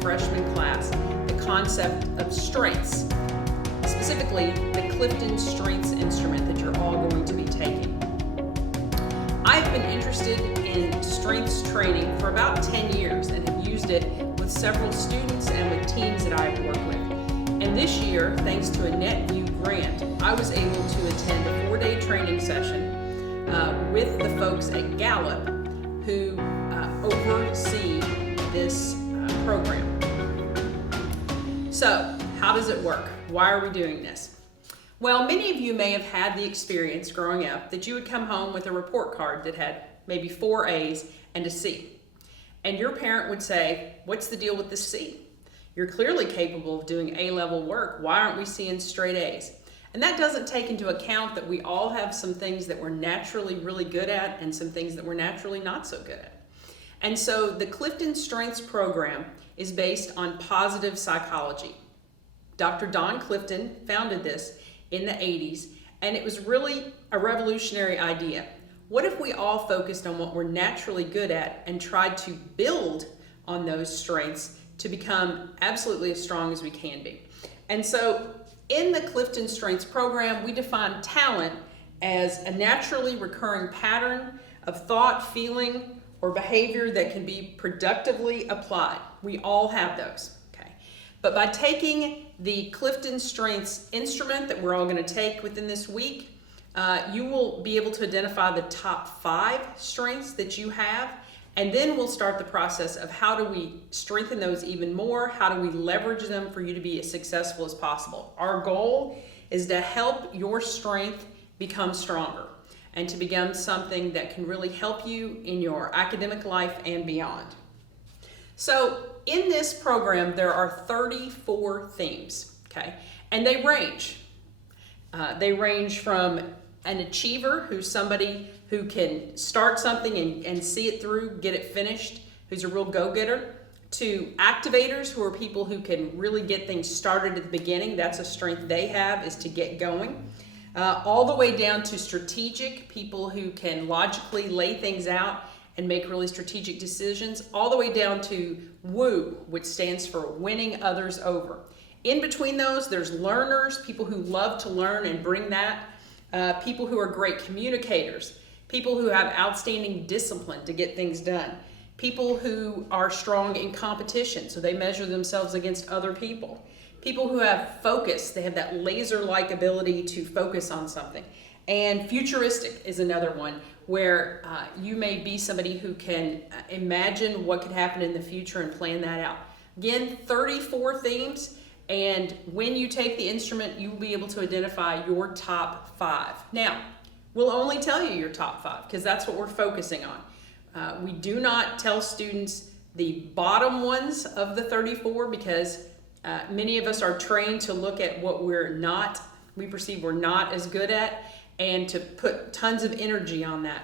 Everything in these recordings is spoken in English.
freshman class the concept of strengths, specifically the Clifton strengths instrument that you're all going to be taking. I've been interested in strengths training for about 10 years and have used it with several students and with teams that I've worked with. And this year, thanks to a NetView grant, I was able to attend a 4-day training session with the folks at Gallup who oversee this program. So, how does it work? Why are we doing this? Well, many of you may have had the experience growing up that you would come home with a report card that had maybe 4 A's and a C. And your parent would say, "What's the deal with this C? You're clearly capable of doing A-level work. Why aren't we seeing straight A's?" And that doesn't take into account that we all have some things that we're naturally really good at and some things that we're naturally not so good at. And so the Clifton Strengths program is based on positive psychology. Dr. Don Clifton founded this in the 80s, and it was really a revolutionary idea. What if we all focused on what we're naturally good at and tried to build on those strengths to become absolutely as strong as we can be? And so in the Clifton Strengths program, we define talent as a naturally recurring pattern of thought, feeling, or behavior that can be productively applied. We all have those, okay? But by taking the Clifton Strengths instrument that we're all gonna take within this week, you will be able to identify the top 5 strengths that you have, and then we'll start the process of how do we strengthen those even more, how do we leverage them for you to be as successful as possible. Our goal is to help your strength become stronger and to become something that can really help you in your academic life and beyond. So in this program, there are 34 themes, okay? And they range. They range from an achiever, who's somebody who can start something and see it through, get it finished, who's a real go-getter, to activators, who are people who can really get things started at the beginning. That's a strength they have, is to get going. All the way down to strategic, people who can logically lay things out and make really strategic decisions, all the way down to WOO, which stands for winning others over. In between those, there's learners, people who love to learn and bring that, people who are great communicators, people who have outstanding discipline to get things done, people who are strong in competition, so they measure themselves against other people, people who have focus, they have that laser-like ability to focus on something. And futuristic is another one, where you may be somebody who can imagine what could happen in the future and plan that out. Again, 34 themes. And when you take the instrument, you will be able to identify your top 5. Now, we'll only tell you your top 5 because that's what we're focusing on. We do not tell students the bottom ones of the 34 because many of us are trained to look at what we perceive we're not as good at, and to put tons of energy on that.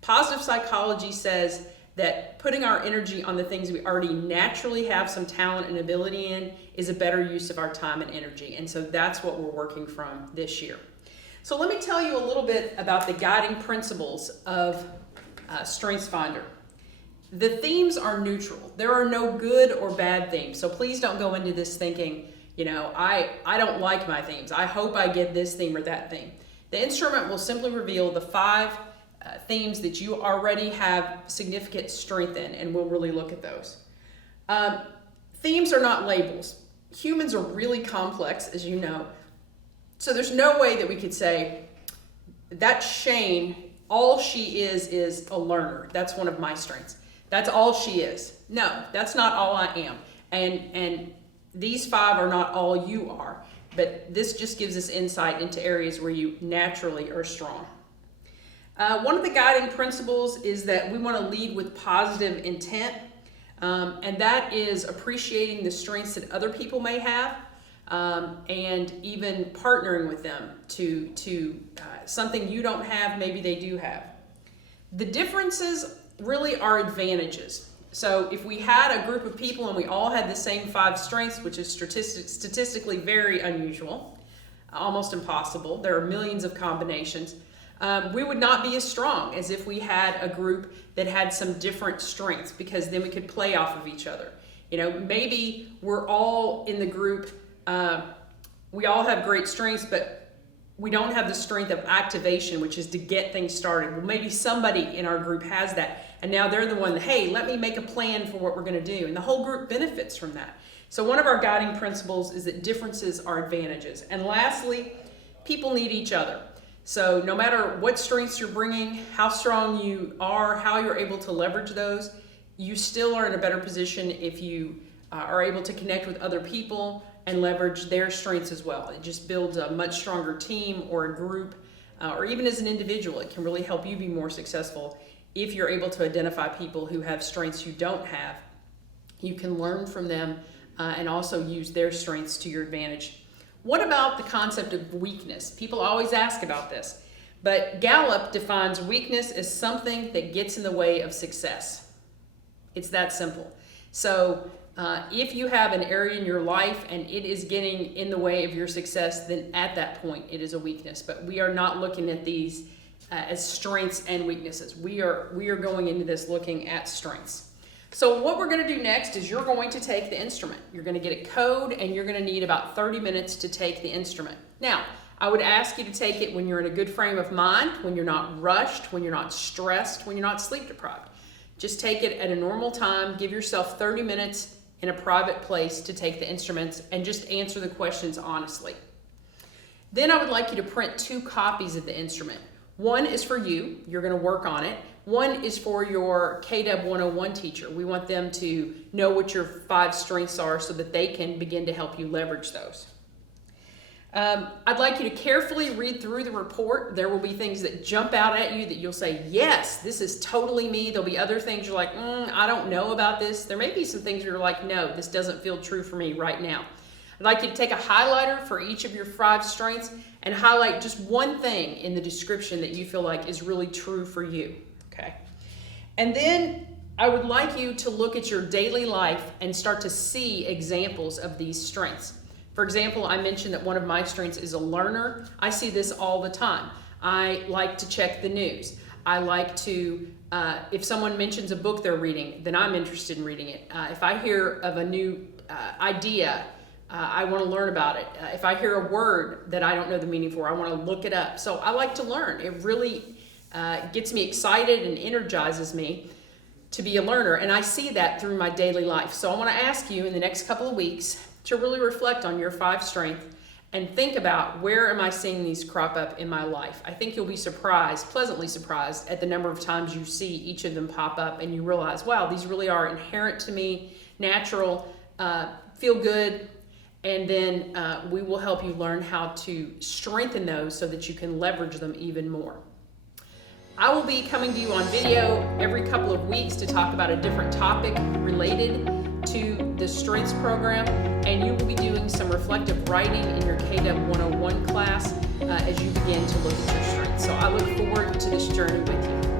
Positive psychology says that putting our energy on the things we already naturally have some talent and ability in is a better use of our time and energy. And so that's what we're working from this year. So let me tell you a little bit about the guiding principles of StrengthsFinder. The themes are neutral. There are no good or bad themes. So please don't go into this thinking, I don't like my themes. I hope I get this theme or that theme. The instrument will simply reveal the 5 themes that you already have significant strength in, and we'll really look at those. Themes are not labels. Humans are really complex, as you know. So there's no way that we could say, that Shane, all she is a learner. That's one of my strengths. That's all she is. No, that's not all I am. And these 5 are not all you are. But this just gives us insight into areas where you naturally are strong. One of the guiding principles is that we want to lead with positive intent, and that is appreciating the strengths that other people may have, and even partnering with them to something you don't have, maybe they do have. The differences really are advantages. So if we had a group of people and we all had the same 5 strengths, which is statistically very unusual, almost impossible, there are millions of combinations, we would not be as strong as if we had a group that had some different strengths, because then we could play off of each other. Maybe we're all in the group, we all have great strengths, but we don't have the strength of activation, which is to get things started. Well, maybe somebody in our group has that, and now they're the one that, hey, let me make a plan for what we're going to do. And the whole group benefits from that. So one of our guiding principles is that differences are advantages. And lastly, people need each other. So no matter what strengths you're bringing, how strong you are, how you're able to leverage those, you still are in a better position if you are able to connect with other people and leverage their strengths as well. It just builds a much stronger team or a group, or even as an individual. It can really help you be more successful if you're able to identify people who have strengths you don't have. You can learn from them and also use their strengths to your advantage. What about the concept of weakness? People always ask about this, but Gallup defines weakness as something that gets in the way of success. It's that simple. So if you have an area in your life and it is getting in the way of your success, then at that point it is a weakness. But we are not looking at these as strengths and weaknesses. We are going into this looking at strengths. So what we're going to do next is you're going to take the instrument. You're going to get a code, and you're going to need about 30 minutes to take the instrument. Now, I would ask you to take it when you're in a good frame of mind, when you're not rushed, when you're not stressed, when you're not sleep deprived. Just take it at a normal time. Give yourself 30 minutes in a private place to take the instruments and just answer the questions honestly. Then I would like you to print 2 copies of the instrument. One is for you. You're going to work on it. One is for your KW 101 teacher. We want them to know what your 5 strengths are so that they can begin to help you leverage those. I'd like you to carefully read through the report. There will be things that jump out at you that you'll say, yes, this is totally me. There'll be other things you're like, I don't know about this. There may be some things you're like, no, this doesn't feel true for me right now. I'd like you to take a highlighter for each of your 5 strengths and highlight just one thing in the description that you feel like is really true for you, okay? And then I would like you to look at your daily life and start to see examples of these strengths. For example, I mentioned that one of my strengths is a learner. I see this all the time. I like to check the news. I like to, if someone mentions a book they're reading, then I'm interested in reading it. If I hear of a new idea, I want to learn about it. If I hear a word that I don't know the meaning for, I want to look it up. So I like to learn. It really gets me excited and energizes me to be a learner. And I see that through my daily life. So I want to ask you in the next couple of weeks to really reflect on your 5 strengths and think about, where am I seeing these crop up in my life? I think you'll be surprised, pleasantly surprised, at the number of times you see each of them pop up and you realize, wow, these really are inherent to me, natural, feel good. And then we will help you learn how to strengthen those so that you can leverage them even more. I will be coming to you on video every couple of weeks to talk about a different topic related to the strengths program, and you will be doing some reflective writing in your KW 101 class as you begin to look at your strengths. So I look forward to this journey with you.